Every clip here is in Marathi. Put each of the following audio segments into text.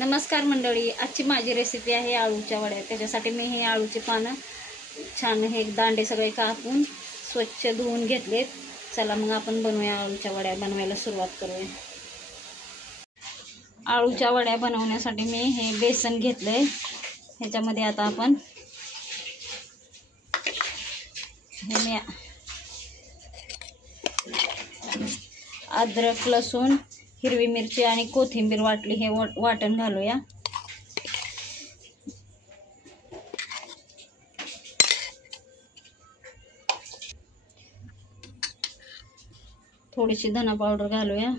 नमस्कार मंडळी, आजची माझी रेसिपी आहे आळूच्या वड्या। त्याच्यासाठी मी हे आळूचे पानं छान हे दांडे सगळे कापून स्वच्छ धुवून घेतलेत। चला मग आपण बनवूया आळूच्या वड्या, बनवायला सुरुवात करूया। आळूच्या वड्या बनवण्यासाठी मी हे बेसन घेतले। ह्याच्यामध्ये आता आपण हे अद्रक, लसूण, हिरवी मिरची आणि कोथिंबीर वाटली हे वाटण घालूया। थोडीशी धना पावडर घालूया,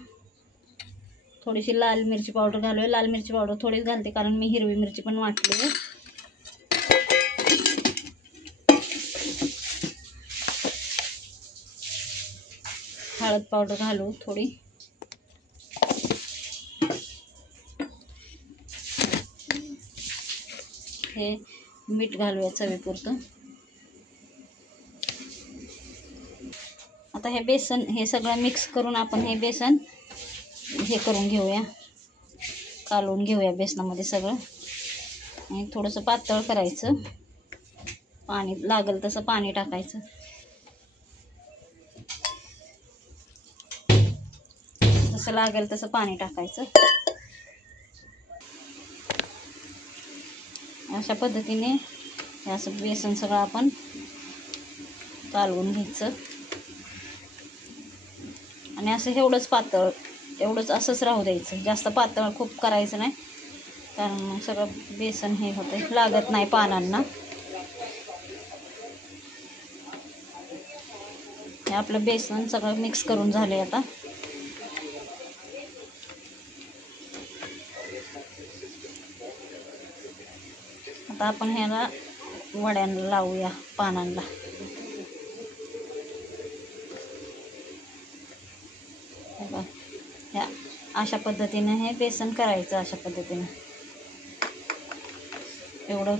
थोडीशी लाल मिरची पावडर घालूया। लाल मिरची पावडर थोडीच घालते कारण मी हिरवी मिरची पण वाटली आहे। हळद पावडर घालू थोडी, हे मीठ घालूया चवीपुरतं। आता हे बेसन हे सगळं मिक्स करून आपण हे बेसन हे करून घेऊया, कालवून घेऊया बेसनामध्ये सगळं। आणि थोडंसं पातळ करायचं, पाणी लागेल तसं पाणी टाकायचं। जसं लागेल तसं पाणी टाकायचं। अशा पद्धतीने हे असं बेसन सगळं आपण कालवून घ्यायचं। आणि असं एवढंच पातळ, एवढंच असंच राहू द्यायचं। जास्त पातळ खूप करायचं नाही, कारण सगळं बेसन हे होतं, लागत नाही पानांना। हे आपलं बेसन सगळं मिक्स करून झाले। आता आपण ह्याला वड्यांना लावूया, पानांना। ह्या अशा पद्धतीने हे बेसन करायचं, अशा पद्धतीने। एवढं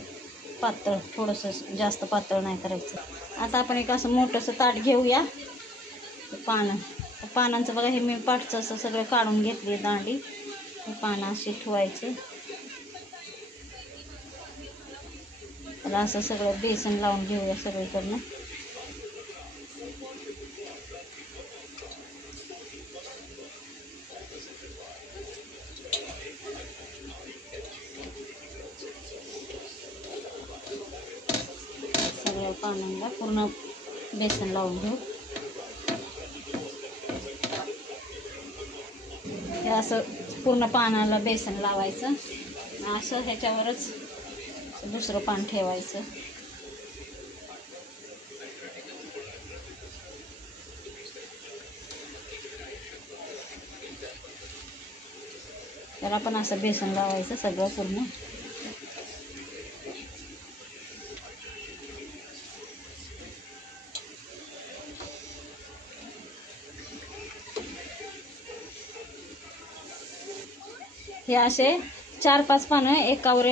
पातळ, थोडंसं जास्त पातळ नाही करायचं। आता आपण एक असं मोठंसं ताट घेऊया। पानांचं बघा, हे मी पाठचं असं सगळं काढून घेतली दांडी। हे पानं अशी ठेवायचे, त्याला असं सगळं बेसन लावून घेऊया सगळीकडनं। सगळ्या पानांना पूर्ण बेसन लावून घेऊ। हे असं पूर्ण पानाला बेसन लावायचं, असं ह्याच्यावरच दुसरं पान ठेवायचं। त्याला पण असं बेसन लावायचं सगळं पूर्ण। हे असे 4-5 पानं एकावर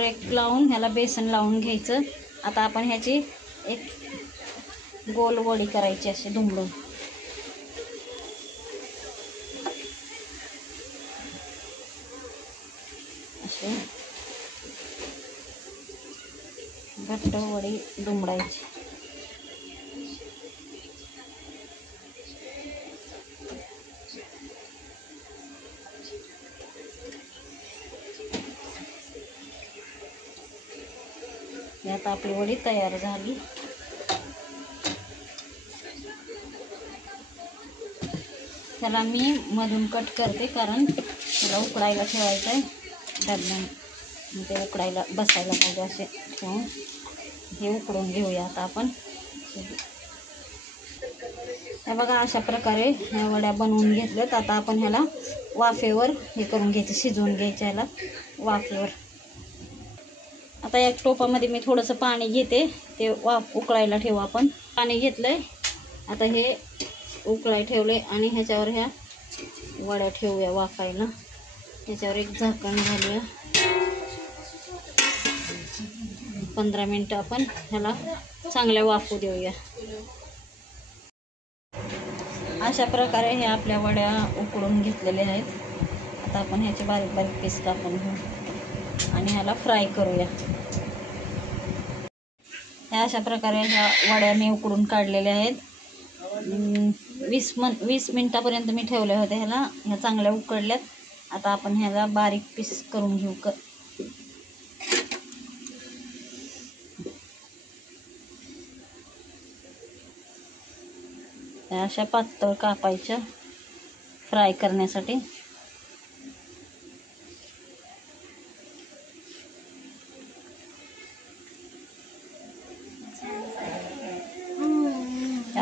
एक लावून ह्याला बेसन लावून घ्यायचं। आता आपण ह्याची एक गोल वडी करायची, अशी दुमडून। अशी घट्ट वडी दुमडायची। आता आपली वडी तयार झाली। त्याला मी मधून कट करते, कारण त्याला उकडायला ठेवायचं आहे डब्यात। ते उकडायला बसायला पाहिजे असे ठेवून हे उकडून घेऊया आता आपण। हे बघा, अशा प्रकारे ह्या वड्या बनवून घेतल्यात। आता आपण ह्याला वाफेवर हे करून घ्यायचं, शिजवून घ्यायचं ह्याला वाफेवर। आता एक टोपामध्ये मी थोडंसं पाणी घेते, ते उकळायला ठेवू आपण। पाणी घेतलंय, आता हे उकळायला ठेवले आणि ह्याच्यावर ह्या वड्या ठेवूया वाफायला। ह्याच्यावर एक झाकण घालूया। 15 मिनिटं आपण ह्याला चांगल्या वाफू देऊया। अशा प्रकारे हे आपल्या वड्या उकडून घेतलेल्या आहेत। आता आपण ह्याचे बारीक बारीक पीस कापून घेऊ आणि ह्याला फ्राय करूया. ह्या अशा प्रकारे ह्या वड्या मी उकडून काढलेल्या आहेत. 20 मिनिटापर्यंत मी ठेवल्या होत्या ह्याला. ह्या चांगल्या उकडल्यात. आता आपण ह्याला बारीक पीस करून घेऊ. ह्या अशा पातळ कापायच्या फ्राय करण्यासाठी.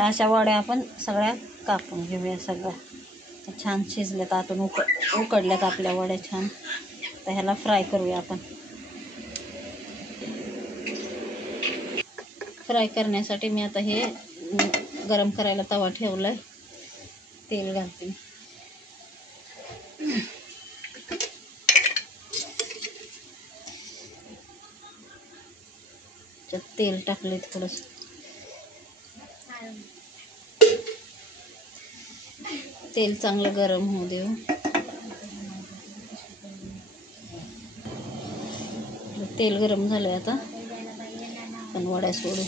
अशा वड्या आपण सगळ्या कापून घेऊया. सगळ्या छान शिजल्यात, आतून उकडल्यात आपल्या वड्या छान. तर ह्याला फ्राय करूया आपण. फ्राय करण्यासाठी मी आता हे गरम करायला तवा ठेवलाय. तेल घालते. तेल टाकले थोडंसं. तेल चांगलं गरम होऊ देऊ. तेल गरम झालंय. आता आपण वड्या सोडू.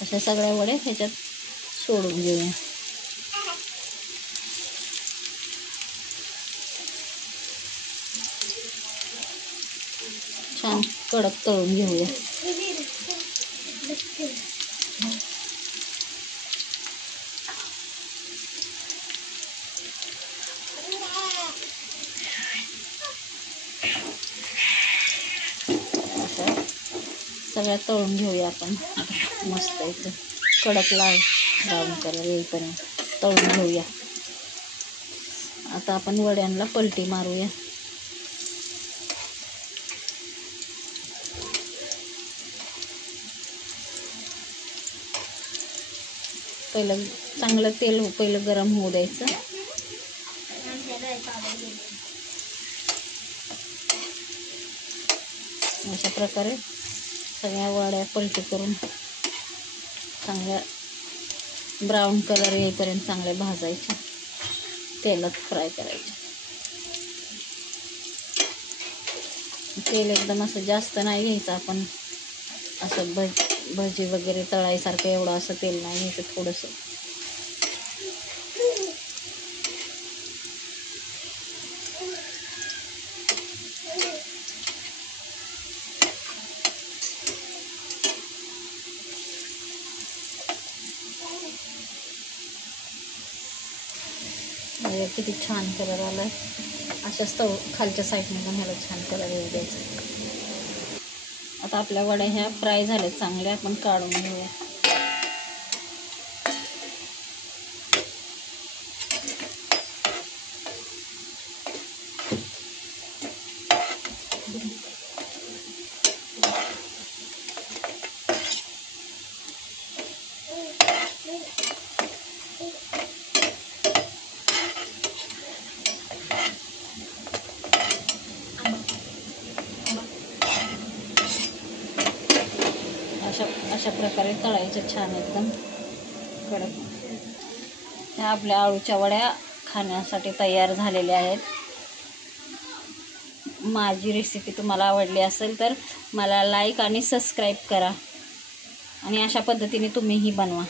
अशा सगळ्या वड्या ह्याच्यात सोडून घेऊया. छान कडक तळून घेऊया. अशा सगळ्या तळून घेऊया आपण. मस्त एकदम कडक लाल ब्राऊन कलर येईपर्यंत तळून घेऊया. आता आपण वड्यांना पलटी मारूया. पहिलं चांगलं तेल पहिलं गरम होऊ द्यायचं. अशा प्रकारे सगळ्या वड्या पलटी करून चांगल्या ब्राऊन कलर येईपर्यंत चांगल्या भाजायच्या. तेलात फ्राय करायच्या. तेल एकदम असं जास्त नाही घ्यायचं आपण. असं भजी वगैरे तळायसारखं एवढं असं तेल नाही घ्यायचं. थोडंसं किती छान कलर आलाय. अशाच तळ खालच्या साईडने पण ह्याला छान कलर येऊ द्यायचा. आता आपल्या वड्या ह्या फ्राय झाल्या चांगल्या. आपण काढून घेऊया. अशा प्रकारे तळायचं छान एकदम कडक. ह्या आपल्या आळूच्या वड्या खाण्यासाठी तयार झालेल्या आहेत. माझी रेसिपी तुम्हाला आवडली असेल तर मला लाईक आणि सबस्क्राईब करा आणि अशा पद्धतीने तुम्हीही बनवा.